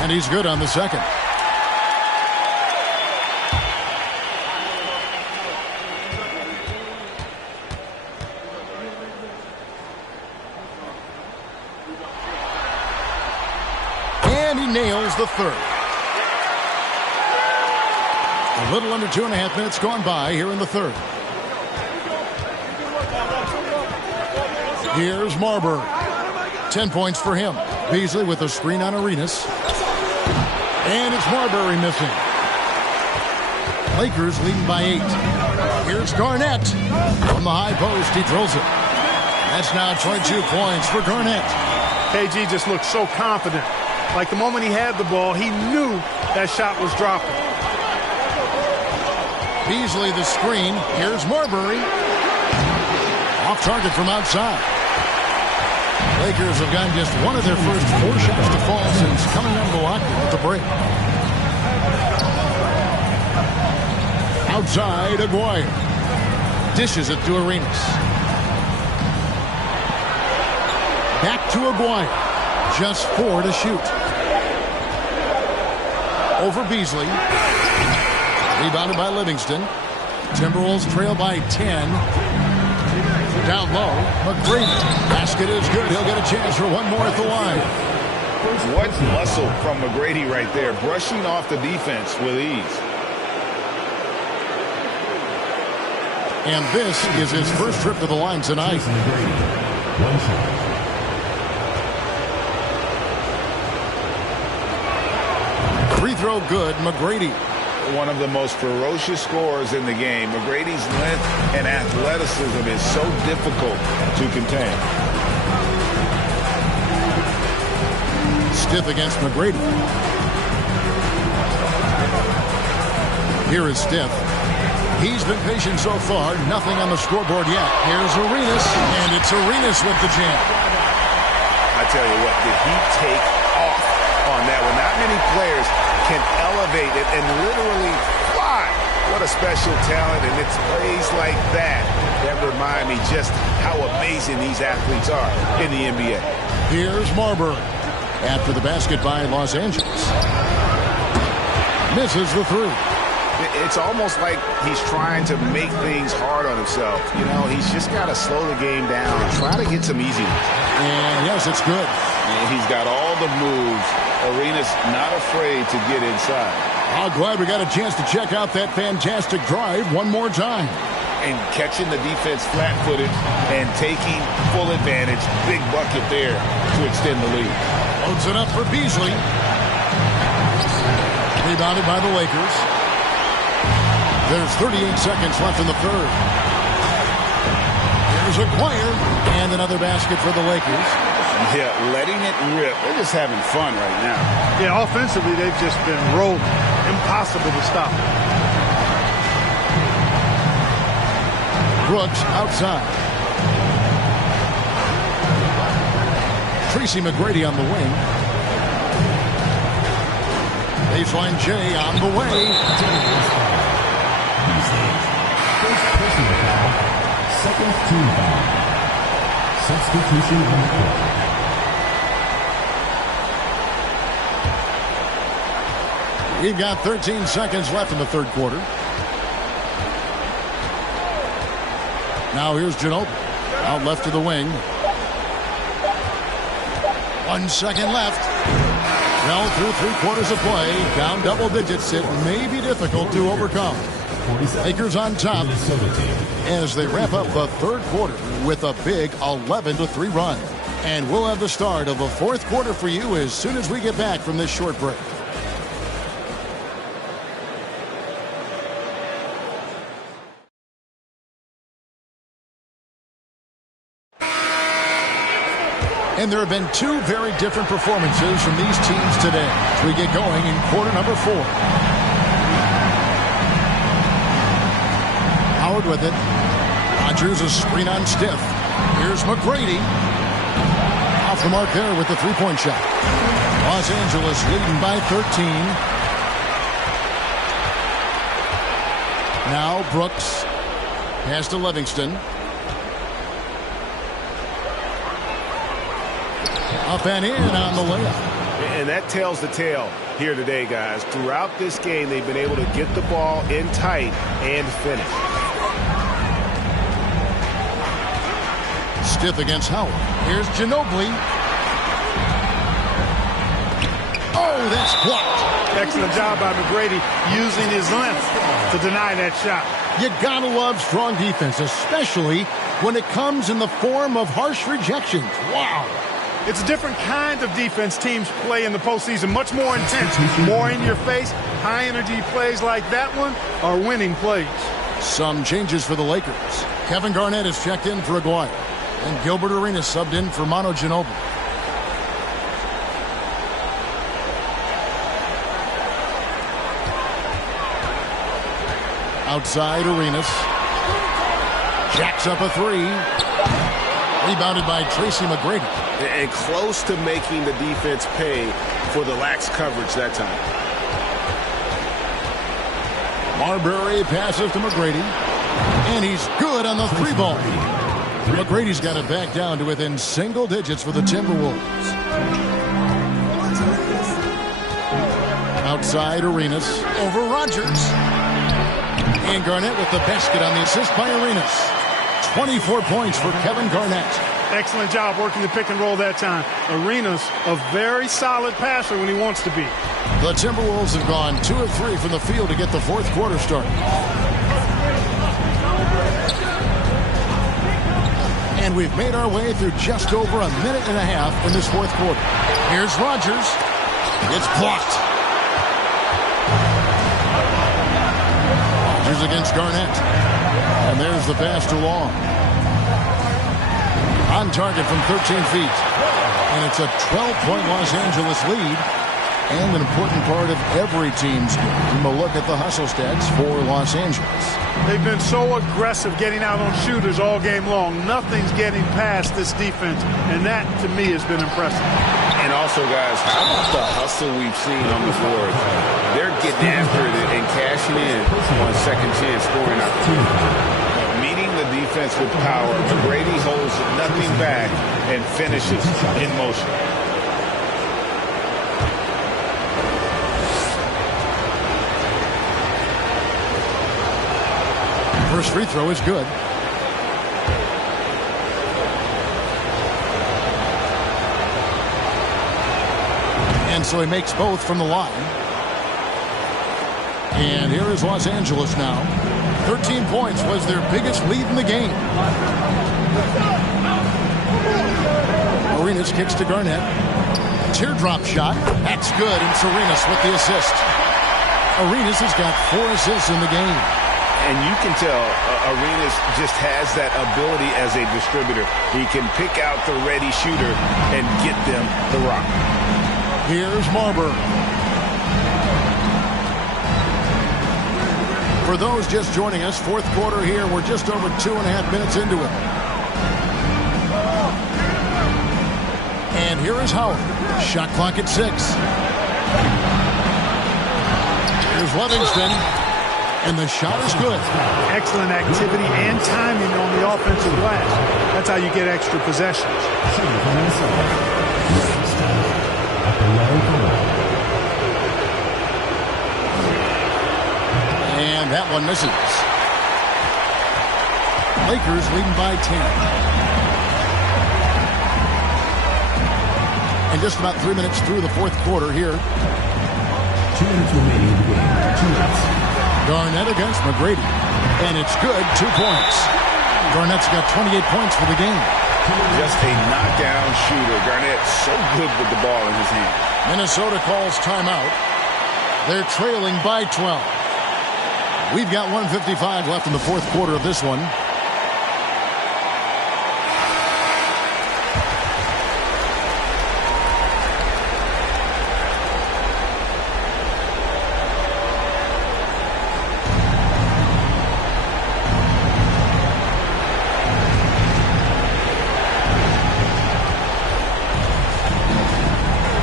And he's good on the second. And he nails the third. A little under 2.5 minutes gone by here in the third. Here's Marbury. 10 points for him. Beasley with a screen on Arenas. And it's Marbury missing. Lakers leading by 8. Here's Garnett. From the high post, he drills it. That's now 22 points for Garnett. KG just looked so confident. Like the moment he had the ball, he knew that shot was dropping. Beasley the screen. Here's Marbury. Off target from outside. Lakers have gotten just one of their first 4 shots to fall since coming out of Milwaukee at the break. Outside, Aguirre. Dishes it to Arenas. Back to Aguirre. Just 4 to shoot. Over Beasley. Rebounded by Livingston. Timberwolves trail by 10. Down low, McGrady. Basket is good. He'll get a chance for one more at the line. What muscle from McGrady right there, brushing off the defense with ease. And this is his first trip to the line tonight. Free throw good, McGrady. One of the most ferocious scorers in the game. McGrady's length and athleticism is so difficult to contain. Stith against McGrady. Here is Stith. He's been patient so far. Nothing on the scoreboard yet. Here's Arenas, and it's Arenas with the jam. I tell you what, did he take off on that one? Not many players can elevate it and literally fly. What a special talent, and it's plays like that that remind me just how amazing these athletes are in the NBA. Here's Marbury after the basket by Los Angeles. Misses the 3. It's almost like he's trying to make things hard on himself. You know, he's just got to slow the game down and try to get some easy ones. And yes, it's good. And he's got all the moves. Arenas not afraid to get inside. I'm glad we got a chance to check out that fantastic drive one more time. And catching the defense flat-footed and taking full advantage. Big bucket there to extend the lead. Loads it up for Beasley. Rebounded by the Lakers. There's 38 seconds left in the third. Here's Aguirre. And another basket for the Lakers. Yeah, letting it rip. They're just having fun right now. Yeah, offensively, they've just been rolling. Impossible to stop. Brooks outside. Tracy McGrady on the wing. Baseline J on the way. First personal foul. Second team foul. Substitution on the court. We've got 13 seconds left in the third quarter. Now here's Ginobili. Out left to the wing. 1 second left. Well, through 3/4 of play, down double digits, it may be difficult to overcome. Lakers on top as they wrap up the third quarter with a big 11-3 run. And we'll have the start of the fourth quarter for you as soon as we get back from this short break. And there have been two very different performances from these teams today as we get going in quarter number 4. Howard with it. Rodgers a screen on stiff. Here's McGrady. Off the mark there with the three-point shot. Los Angeles leading by 13. Now Brooks. Pass to Livingston. Up and in on the layup. And that tells the tale here today, guys. Throughout this game, they've been able to get the ball in tight and finish. Stiff against Howard. Here's Ginobili. Oh, that's blocked. Excellent job by McGrady using his length to deny that shot. You gotta love strong defense, especially when it comes in the form of harsh rejections. Wow. It's a different kind of defense teams play in the postseason. Much more intense, more in your face. High energy plays like that one are winning plays. Some changes for the Lakers. Kevin Garnett is checked in for Aguirre. And Gilbert Arenas subbed in for Manu Ginobili. Outside Arenas. Jacks up a three. Rebounded by Tracy McGrady. And close to making the defense pay for the lax coverage that time. Marbury passes to McGrady. And he's good on the three ball. McGrady's got it back down to within single digits for the Timberwolves. Outside Arenas. Over Rodgers. And Garnett with the basket on the assist by Arenas. 24 points for Kevin Garnett. Excellent job working the pick and roll that time. Arenas, a very solid passer when he wants to be. The Timberwolves have gone 2 of 3 from the field to get the fourth quarter started. And we've made our way through just over a minute and a half in this fourth quarter. Here's Rodgers. It's blocked. Rodgers against Garnett. And there's the pass to Long. On target from 13 feet. And it's a 12-point Los Angeles lead. And an important part of every team's game. We'll look at the hustle stats for Los Angeles. They've been so aggressive getting out on shooters all game long. Nothing's getting past this defense. And that, to me, has been impressive. And also, guys, how about the hustle we've seen on the board? They're getting after it and cashing in on second chance scoring opportunities. Meeting the defense with power, McGrady holds nothing back and finishes in motion. First free throw is good. And so he makes both from the line. And here is Los Angeles now. 13 points was their biggest lead in the game. Arenas kicks to Garnett. Teardrop shot. That's good. And Arenas with the assist. Arenas has got 4 assists in the game. And you can tell Arenas just has that ability as a distributor. He can pick out the ready shooter and get them the rock. Here's Marbury. For those just joining us, fourth quarter here. We're just over 2.5 minutes into it. And here is Howard. Shot clock at 6. Here's Livingston. And the shot is good. Excellent activity and timing on the offensive glass. That's how you get extra possessions. And that one misses. Lakers leading by 10. And just about 3 minutes through the fourth quarter here. 2 minutes remaining in the game. 2 minutes. Garnett against McGrady. And it's good. 2 points. Garnett's got 28 points for the game. Just a knockdown shooter. Garnett so good with the ball in his hand. Minnesota calls timeout. They're trailing by 12. We've got 1:55 left in the fourth quarter of this one.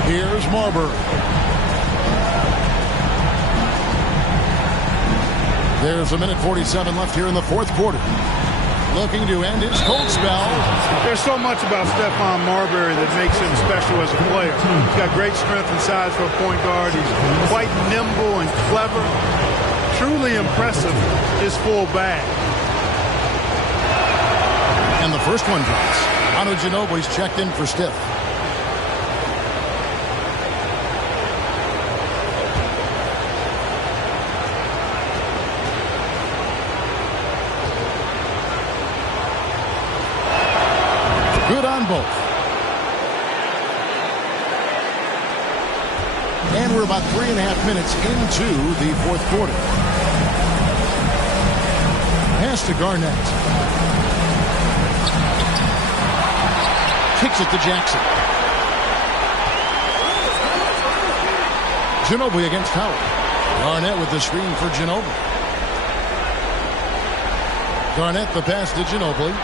Here's Marbury. There's 1:47 left here in the fourth quarter. Looking to end his cold spell. There's so much about Stephon Marbury that makes him special as a player. He's got great strength and size for a point guard. He's quite nimble and clever. Truly impressive, his full bag. And the first one drops. Manu Ginobili's checked in for Steph. Good on both. And we're about 3.5 minutes into the fourth quarter. Pass to Garnett. Kicks it to Jackson. Ginobili against Howard. Garnett with the screen for Ginobili. Garnett the pass to Ginobili.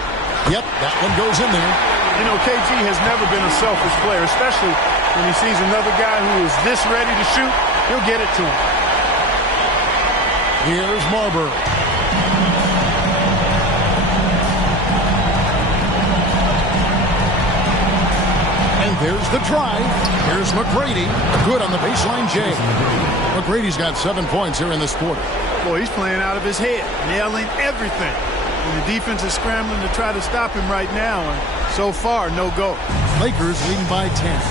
Yep, that one goes in there. You know, KG has never been a selfish player, especially when he sees another guy who is this ready to shoot. He'll get it to him. Here's Marbury. And there's the drive. Here's McGrady. Good on the baseline jam. McGrady's got 7 points here in this quarter. Boy, he's playing out of his head, nailing everything. And the defense is scrambling to try to stop him right now, and so far, no go. Lakers leading by 10.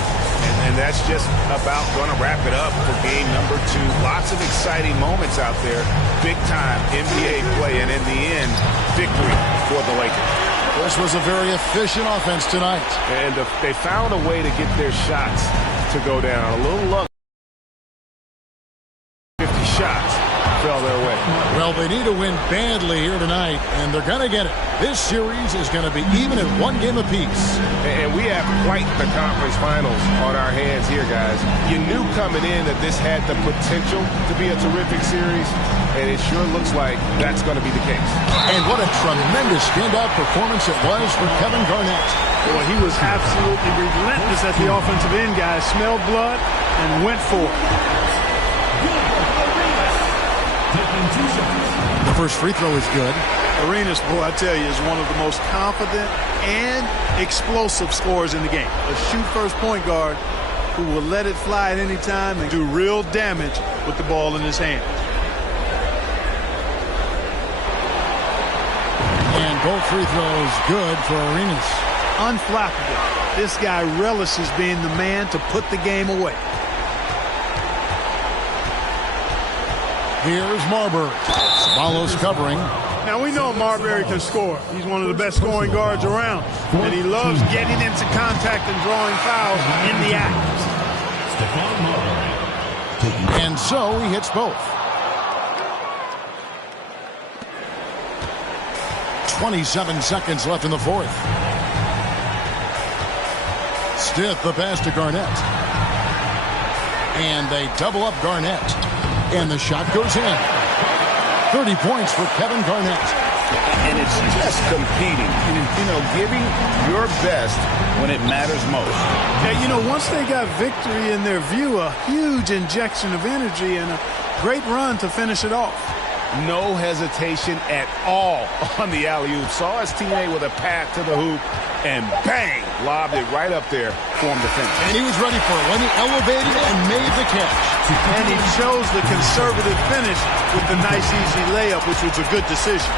And that's just about going to wrap it up for game number 2. Lots of exciting moments out there. Big-time NBA play, and in the end, victory for the Lakers. This was a very efficient offense tonight. And they found a way to get their shots to go down. A little luck. 50 shots fell their way. Well, they need to win badly here tonight, and they're going to get it. This series is going to be even at 1 game apiece. And we have quite the conference finals on our hands here, guys. You knew coming in that this had the potential to be a terrific series, and it sure looks like that's going to be the case. And what a tremendous standout performance it was for Kevin Garnett. Boy, he was absolutely relentless at the offensive end, guys. Smelled blood and went for it. The first free throw is good. Arenas, boy, I tell you, is one of the most confident and explosive scorers in the game. A shoot-first point guard who will let it fly at any time and do real damage with the ball in his hand. And both free throws good for Arenas. Unflappable. This guy relishes being the man to put the game away. Here's Marbury. Swallows covering. Now, we know Marbury can score. He's one of the best scoring guards around. And he loves getting into contact and drawing fouls in the act. Stephon Marbury. And so he hits both. 27 seconds left in the fourth. Stiff the pass to Garnett. And they double up Garnett. And the shot goes in. 30 points for Kevin Garnett. And it's just competing, giving your best when it matters most. Yeah, once they got victory in their view, a huge injection of energy and a great run to finish it off. No hesitation at all on the alley-oop. Saw his teammate with a path to the hoop, and bang, lobbed it right up there for him to finish. And he was ready for it when he elevated and made the catch. And he chose the conservative finish with the nice, easy layup, which was a good decision.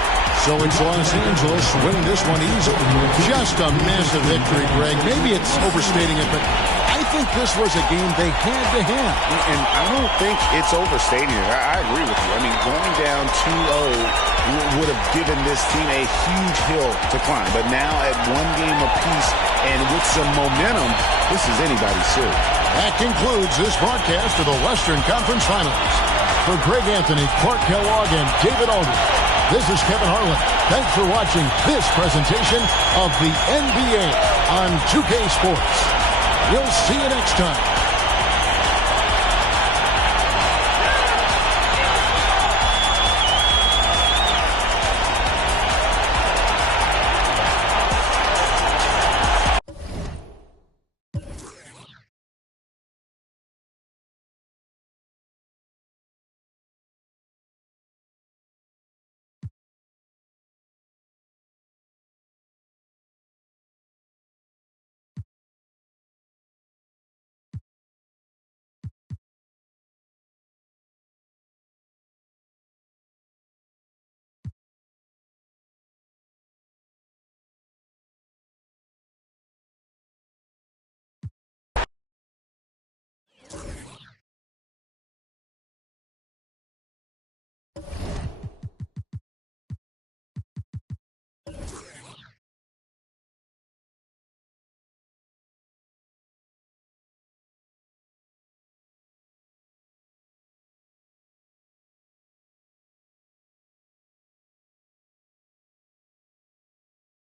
So it's Los Angeles winning this one easily. Just a massive victory, Greg. Maybe it's overstating it, but I think this was a game they had to have. And I don't think it's overstating it. I agree with you. I mean, going down 2-0 would have given this team a huge hill to climb. But now at one game apiece and with some momentum, this is anybody's series. That concludes this broadcast of the Western Conference Finals. For Greg Anthony, Clark Kellogg, and David Aldridge, this is Kevin Harlan. Thanks for watching this presentation of the NBA on 2K Sports. We'll see you next time.